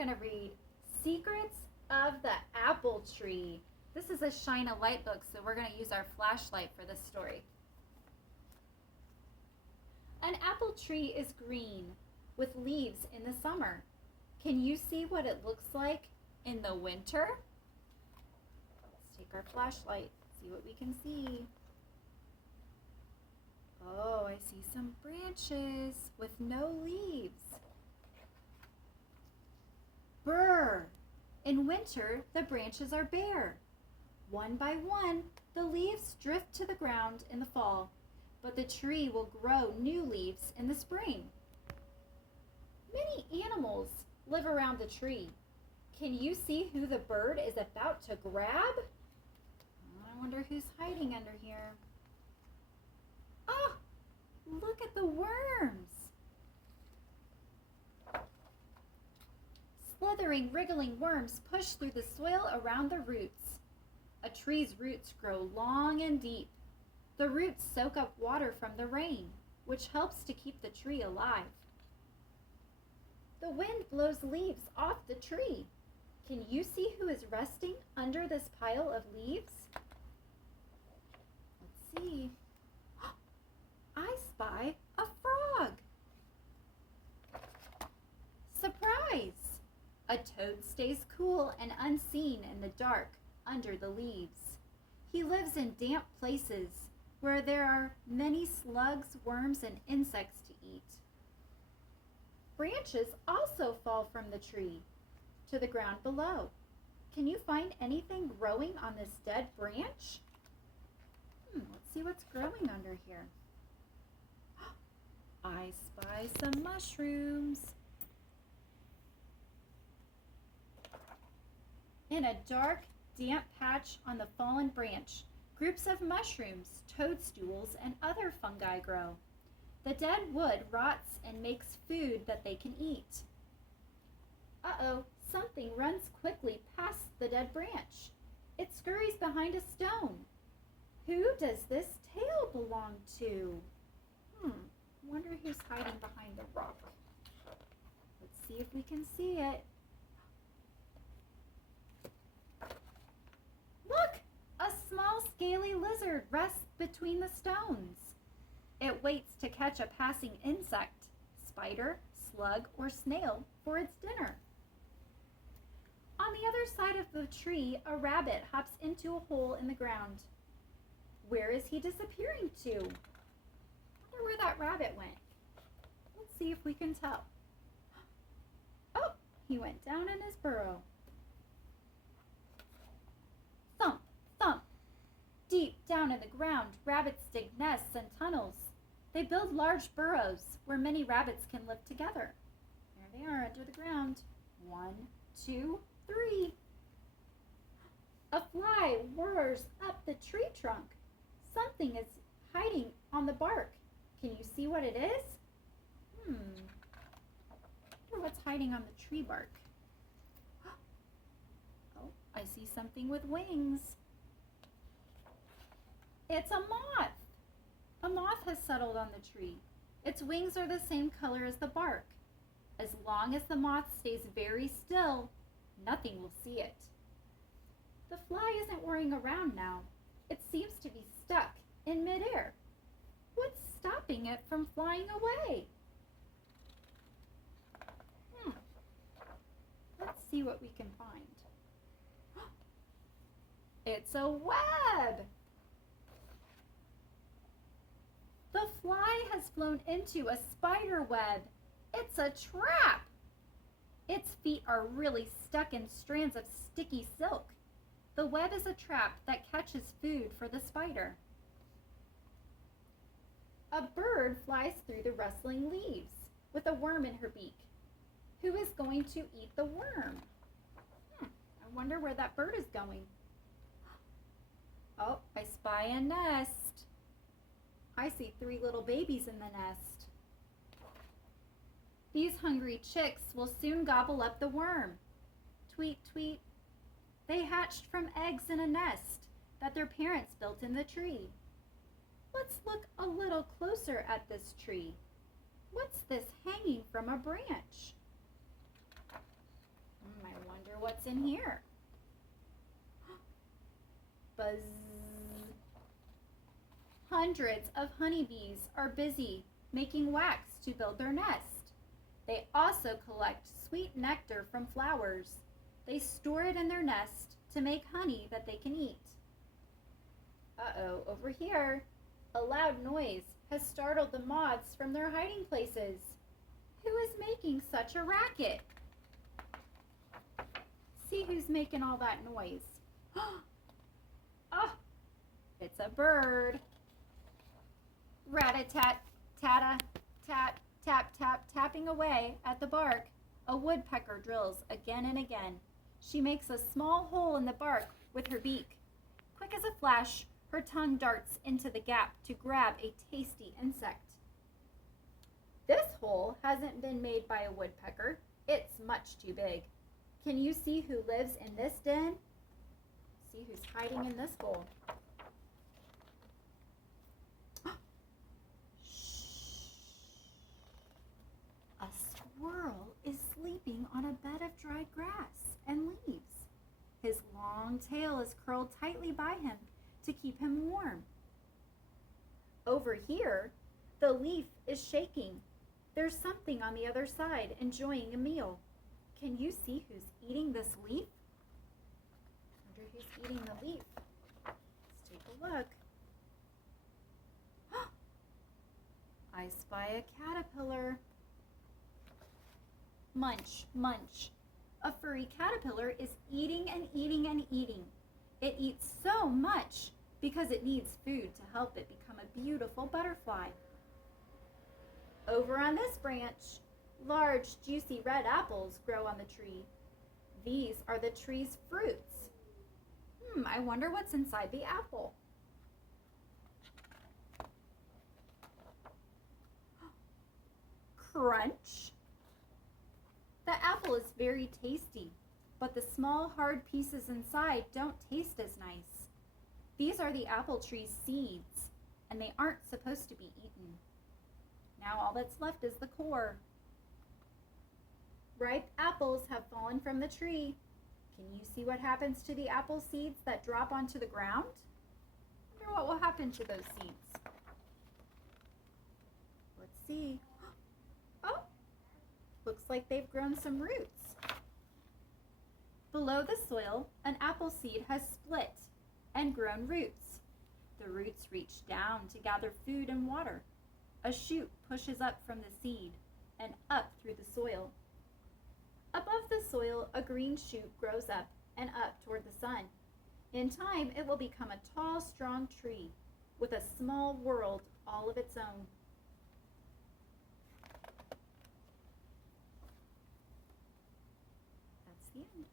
going to read Secrets of the Apple Tree. This is a Shine a Light book, so we're going to use our flashlight for this story. An apple tree is green with leaves in the summer. Can you see what it looks like in the winter? Let's take our flashlight, see what we can see. Oh, I see some branches with no leaves. Brr! In winter, the branches are bare. One by one, the leaves drift to the ground in the fall, but the tree will grow new leaves in the spring. Many animals live around the tree. Can you see who the bird is about to grab? I wonder who's hiding under here. Oh, look at the worms. Slithering, wriggling worms push through the soil around the roots. A tree's roots grow long and deep. The roots soak up water from the rain, which helps to keep the tree alive. The wind blows leaves off the tree. Can you see who is resting under this pile of leaves? Let's see. I spy a frog. Surprise! A toad stays cool and unseen in the dark under the leaves. He lives in damp places where there are many slugs, worms, and insects to eat. Branches also fall from the tree to the ground below. Can you find anything growing on this dead branch? Let's see what's growing under here. I spy some mushrooms. In a dark, damp patch on the fallen branch, groups of mushrooms, toadstools, and other fungi grow. The dead wood rots and makes food that they can eat. Uh-oh, something runs quickly past the dead branch. It scurries behind a stone. Who does this tail belong to? Wonder who's hiding behind the rock. Let's see if we can see it. Look! A small scaly lizard rests between the stones. It waits to catch a passing insect, spider, slug, or snail for its dinner. On the other side of the tree, a rabbit hops into a hole in the ground. Where is he disappearing to? I wonder where that rabbit went. Let's see if we can tell. Oh, he went down in his burrow. Thump, thump. Deep down in the ground, rabbits dig nests and tunnels. They build large burrows where many rabbits can live together. There they are under the ground. 1, 2, 3. A fly whirs up the tree trunk. Something is hiding on the bark. Can you see what it is? I wonder what's hiding on the tree bark. Oh, I see something with wings. It's a moth. A moth has settled on the tree. Its wings are the same color as the bark. As long as the moth stays very still, nothing will see it. The fly isn't whirring around now. It seems to be stuck in midair. What's stopping it from flying away? Let's see what we can find. It's a web! The fly has flown into a spider web. It's a trap! Its feet are really stuck in strands of sticky silk. The web is a trap that catches food for the spider. A bird flies through the rustling leaves with a worm in her beak. Who is going to eat the worm? I wonder where that bird is going. Oh, I spy a nest. I see 3 little babies in the nest. These hungry chicks will soon gobble up the worm. Tweet, tweet. They hatched from eggs in a nest that their parents built in the tree. Let's look a little closer at this tree. What's this hanging from a branch? What's in here? Buzz. Hundreds of honeybees are busy making wax to build their nest. They also collect sweet nectar from flowers. They store it in their nest to make honey that they can eat. Uh-oh, over here, a loud noise has startled the moths from their hiding places. Who is making such a racket? See who's making all that noise. Oh, it's a bird. Rat-a-tat, tat-a, tap, tap, tap, tapping away at the bark. A woodpecker drills again and again. She makes a small hole in the bark with her beak. Quick as a flash, her tongue darts into the gap to grab a tasty insect. This hole hasn't been made by a woodpecker. It's much too big. Can you see who lives in this den? See who's hiding in this hole. A squirrel is sleeping on a bed of dried grass and leaves. His long tail is curled tightly by him to keep him warm. Over here, the leaf is shaking. There's something on the other side enjoying a meal. Can you see who's eating this leaf? I wonder who's eating the leaf. Let's take a look. I spy a caterpillar. Munch, munch. A furry caterpillar is eating and eating and eating. It eats so much because it needs food to help it become a beautiful butterfly. Over on this branch, large, juicy red apples grow on the tree. These are the tree's fruits. I wonder what's inside the apple. Crunch. The apple is very tasty, but the small, hard pieces inside don't taste as nice. These are the apple tree's seeds, and they aren't supposed to be eaten. Now all that's left is the core. Ripe apples have fallen from the tree. Can you see what happens to the apple seeds that drop onto the ground? I wonder what will happen to those seeds. Let's see. Oh, looks like they've grown some roots. Below the soil, an apple seed has split and grown roots. The roots reach down to gather food and water. A shoot pushes up from the seed and up through the soil. Above the soil, a green shoot grows up and up toward the sun. In time, it will become a tall, strong tree with a small world all of its own. That's the end.